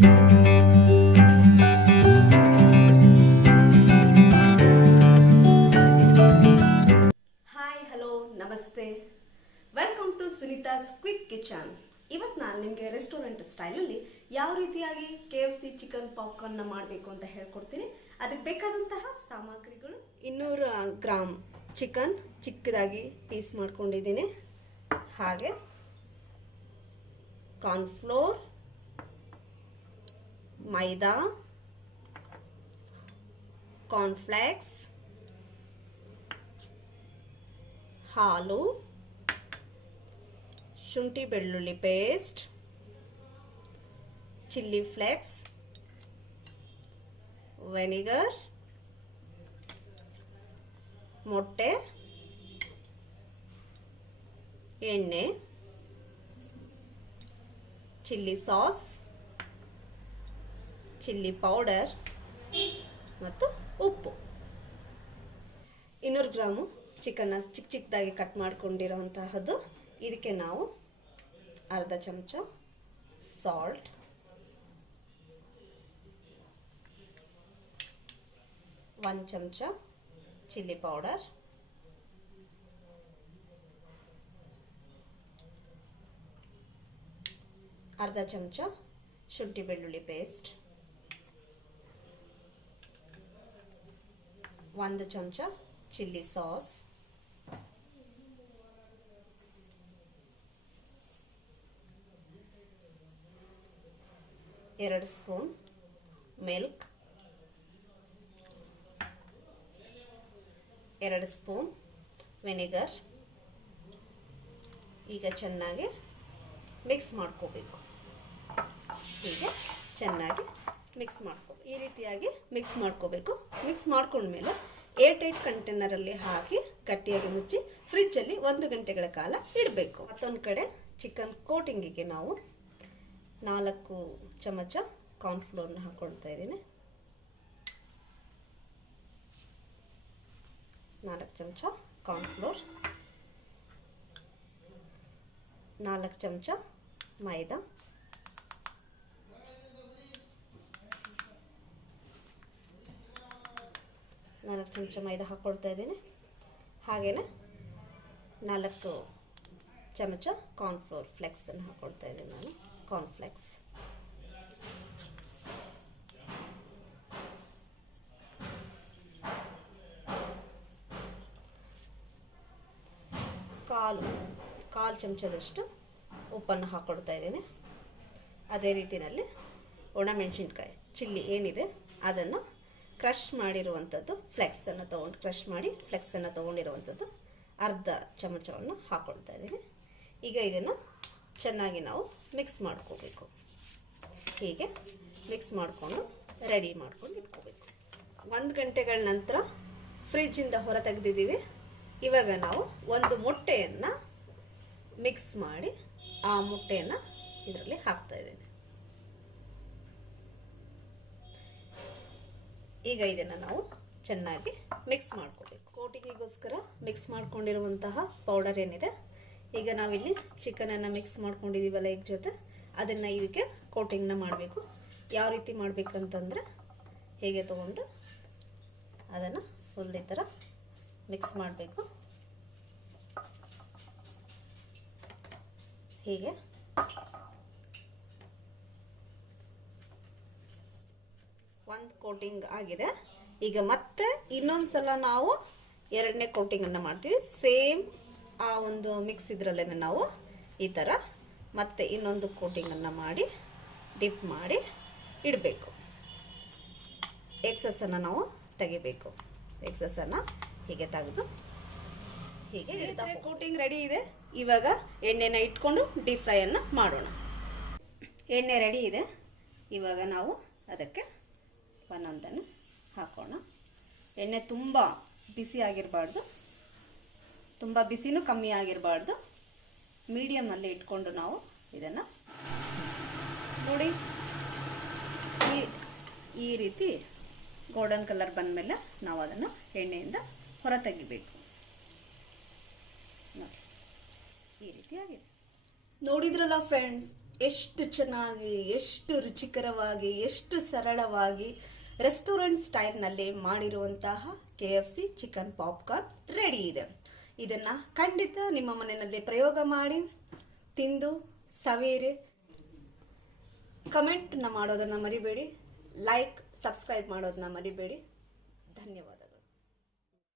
Hi hello namaste welcome to Sunita's quick kitchen ಇವತ್ತು ನಾನು ನಿಮಗೆ ರೆಸ್ಟೋರೆಂಟ್ ಸ್ಟೈಲಲ್ಲಿ ಯಾವ ರೀತಿಯಾಗಿ K F C chicken popcorn ಮಾಡಬೇಕು ಅಂತ ಹೇಳ್ಕೊಡ್ತೀನಿ. ಅದಕ್ಕೆ ಬೇಕಾದಂತಹ ಸಾಮಗ್ರಿಗಳು ಇನ್ನೂರು ಗ್ರಾಮ್ ಚಿಕನ್ ಚಿಕ್ಕದಾಗಿ ಪೀಸ್ ಮಾಡ್ಕೊಂಡಿದ್ದೀನಿ. ಹಾಗೆ ಕಾರ್ನ್ಫ್ಲೋರ್ ಮೈದಾ ಕಾರ್ನ್ಫ್ಲೇಕ್ಸ್ ಹಾಲು ಶುಂಠಿ ಬೆಳ್ಳುಳ್ಳಿ ಪೇಸ್ಟ್ ಚಿಲ್ಲಿ ಫ್ಲೇಕ್ಸ್ ವೆನಿಗರ್ ಮೊಟ್ಟೆ ಎಣ್ಣೆ ಚಿಲ್ಲಿ ಸಾಸ್ ಚಿಲ್ಲಿ ಪೌಡರ್ ಮತ್ತು ಉಪ್ಪು. ಇನ್ನೂರು ಗ್ರಾಮು ಚಿಕನ್ನ ಚಿಕ್ಕ ಚಿಕ್ಕದಾಗಿ ಕಟ್ ಮಾಡ್ಕೊಂಡಿರೋಂತಹದ್ದು ಇದಕ್ಕೆ ನಾವು ಅರ್ಧ ಚಮಚ ಸಾಲ್ಟ್ ಒಂದು ಚಮಚ ಚಿಲ್ಲಿ ಪೌಡರ್. ಅರ್ಧ ಚಮಚ ಶುಂಠಿ ಬೆಳ್ಳುಳ್ಳಿ ಪೇಸ್ಟ್. ಒಂದು ಚಮಚ ಚಿಲ್ಲಿ ಸಾಸ್. ಎರಡು ಸ್ಪೂನ್ ಮಿಲ್ಕ್. ಎರಡು ಸ್ಪೂನ್ ವೆನಿಗರ್. ಈಗ ಚೆನ್ನಾಗಿ ಮಿಕ್ಸ್ ಮಾಡ್ಕೋಬೇಕು. ಹೀಗೆ ಚೆನ್ನಾಗಿ ಮಿಕ್ಸ್ ಮಾಡ್ಕೋ ಈ ರೀತಿಯಾಗಿ ಮಿಕ್ಸ್ ಮಾಡ್ಕೋಬೇಕು. ಮಿಕ್ಸ್ ಮಾಡ್ಕೊಂಡ್ಮೇಲೆ ಏರ್ ಟೈಟ್ ಕಂಟೈನರಲ್ಲಿ ಹಾಕಿ ಗಟ್ಟಿಯಾಗಿ ಮುಚ್ಚಿ ಫ್ರಿಜ್ಜಲ್ಲಿ ಒಂದು ಗಂಟೆಗಳ ಕಾಲ ಇಡಬೇಕು. ಮತ್ತೊಂದು ಕಡೆ ಚಿಕನ್ ಕೋಟಿಂಗಿಗೆ ನಾವು ನಾಲ್ಕು ಚಮಚ ಕಾರ್ನ್ಫ್ಲೋರ್ನ ಹಾಕ್ಕೊಳ್ತಾ ಇದ್ದೀನಿ. ನಾಲ್ಕು ಚಮಚ ಕಾರ್ನ್ಫ್ಲೋರ್ ನಾಲ್ಕು ಚಮಚ ಮೈದಾ. ನಾಲ್ಕು ಚಮಚ ಮೈದಾ ಹಾಕ್ಕೊಳ್ತಾ ಇದ್ದೀನಿ. ಹಾಗೆಯೇ ನಾಲ್ಕು ಚಮಚ ಕಾರ್ನ್ಫ್ಲೋರ್ ಫ್ಲೆಕ್ಸನ್ನು ಹಾಕ್ಕೊಳ್ತಾ ಇದ್ದೀನಿ ನಾನು. ಕಾರ್ನ್ಫ್ಲೆಕ್ಸ್ ಕಾಲು ಕಾಲು ಚಮಚದಷ್ಟು ಉಪ್ಪನ್ನು ಹಾಕ್ಕೊಡ್ತಾ ಇದ್ದೀನಿ. ಅದೇ ರೀತಿಯಲ್ಲಿ ಒಣಮೆಣಸಿನ್ಕಾಯಿ ಚಿಲ್ಲಿ ಏನಿದೆ ಅದನ್ನು ಕ್ರಷ್ ಮಾಡಿರುವಂಥದ್ದು ಫ್ಲೆಕ್ಸನ್ನು ತೊಗೊಂಡು ಕ್ರಷ್ ಮಾಡಿ ಫ್ಲೆಕ್ಸನ್ನು ತೊಗೊಂಡಿರುವಂಥದ್ದು ಅರ್ಧ ಚಮಚವನ್ನು ಹಾಕ್ಕೊಳ್ತಾ ಇದ್ದೀನಿ. ಈಗ ಇದನ್ನು ಚೆನ್ನಾಗಿ ನಾವು ಮಿಕ್ಸ್ ಮಾಡ್ಕೋಬೇಕು. ಹೀಗೆ ಮಿಕ್ಸ್ ಮಾಡಿಕೊಂಡು ರೆಡಿ ಮಾಡ್ಕೊಂಡು ಇಟ್ಕೋಬೇಕು. ಒಂದು ಗಂಟೆಗಳ ನಂತರ ಫ್ರಿಜ್ಜಿಂದ ಹೊರ ತೆಗೆದಿದ್ದೀವಿ. ಇವಾಗ ನಾವು ಒಂದು ಮೊಟ್ಟೆಯನ್ನು ಮಿಕ್ಸ್ ಮಾಡಿ ಆ ಮೊಟ್ಟೆಯನ್ನು ಇದರಲ್ಲಿ ಹಾಕ್ತಾ ಇದ್ದೇನೆ. ಈಗ ಇದನ್ನು ನಾವು ಚೆನ್ನಾಗಿ ಮಿಕ್ಸ್ ಮಾಡ್ಕೋಬೇಕು. ಕೋಟಿಗೆಗೋಸ್ಕರ ಮಿಕ್ಸ್ ಮಾಡ್ಕೊಂಡಿರುವಂತಹ ಪೌಡರ್ ಏನಿದೆ, ಈಗ ನಾವಿಲ್ಲಿ ಚಿಕನನ್ನು ಮಿಕ್ಸ್ ಮಾಡ್ಕೊಂಡಿದ್ದೀವಲ್ಲ ಈಗ ಜೊತೆ, ಅದನ್ನು ಇದಕ್ಕೆ ಕೋಟಿಂಗ್ನ ಮಾಡಬೇಕು. ಯಾವ ರೀತಿ ಮಾಡಬೇಕಂತಂದರೆ ಹೇಗೆ ತೊಗೊಂಡು ಅದನ್ನು ಫುಲ್ ಈ ಥರ ಮಿಕ್ಸ್ ಮಾಡಬೇಕು. ಹೀಗೆ? ಒಂದು ಕೋಟಿಂಗ್ ಆಗಿದೆ. ಈಗ ಮತ್ತೆ ಇನ್ನೊಂದು ಸಲ ನಾವು ಎರಡನೇ ಕೋಟಿಂಗನ್ನು ಮಾಡ್ತೀವಿ. ಸೇಮ್ ಆ ಒಂದು ಮಿಕ್ಸ್ ಇದರಲ್ಲೇ ನಾವು ಈ ಥರ ಮತ್ತೆ ಇನ್ನೊಂದು ಕೋಟಿಂಗನ್ನು ಮಾಡಿ ಡಿಪ್ ಮಾಡಿ ಇಡಬೇಕು. ಎಕ್ಸಸನ್ನು ನಾವು ತೆಗಿಬೇಕು. ಎಕ್ಸಸನ್ನು ಹೀಗೆ ತೆಗೆದು ಹೀಗೆ ಕೋಟಿಂಗ್ ರೆಡಿ ಇದೆ? ಇವಾಗ ಎಣ್ಣೆನ ಇಟ್ಕೊಂಡು ಡೀಪ್ ಫ್ರೈಯನ್ನು ಮಾಡೋಣ. ಎಣ್ಣೆ ರೆಡಿ ಇದೆ. ಇವಾಗ ನಾವು ಅದಕ್ಕೆ ಒಂದೊಂದನ್ನು ಹಾಕೋಣ. ಎಣ್ಣೆ ತುಂಬ ಬಿಸಿ ಆಗಿರಬಾರ್ದು. ತುಂಬ ಬಿಸಿನೂ ಕಮ್ಮಿ ಆಗಿರಬಾರ್ದು. ಮೀಡಿಯಮಲ್ಲಿ ಇಟ್ಕೊಂಡು ನಾವು ಇದನ್ನು ನೋಡಿ. ಈ ಈ ರೀತಿ ಗೋಲ್ಡನ್ ಕಲರ್ ಬಂದಮೇಲೆ ನಾವು ಅದನ್ನು ಎಣ್ಣೆಯಿಂದ ಹೊರ ತೆಗಿಬೇಕು ನೋಡಿ. ಈ ರೀತಿ ಆಗಿದೆ. ನೋಡಿದ್ರಲ್ಲ ಫ್ರೆಂಡ್ಸ್ ಎಷ್ಟು ಚೆನ್ನಾಗಿ, ಎಷ್ಟು ರುಚಿಕರವಾಗಿ, ಎಷ್ಟು ಸರಳವಾಗಿ ರೆಸ್ಟೋರೆಂಟ್ ಸ್ಟೈಲ್ನಲ್ಲಿ ಮಾಡಿರುವಂತಹ K F C chicken popcorn ready ಇದೆ. ಇದನ್ನು ಖಂಡಿತ ನಿಮ್ಮ ಮನೆಯಲ್ಲಿ ಪ್ರಯೋಗ ಮಾಡಿ, ತಿಂದು ಸವೇರಿ ಕಮೆಂಟ್ನ ಮಾಡೋದನ್ನು ಮರಿಬೇಡಿ. ಲೈಕ್ ಸಬ್ಸ್ಕ್ರೈಬ್ ಮಾಡೋದನ್ನ ಮರಿಬೇಡಿ. ಧನ್ಯವಾದ.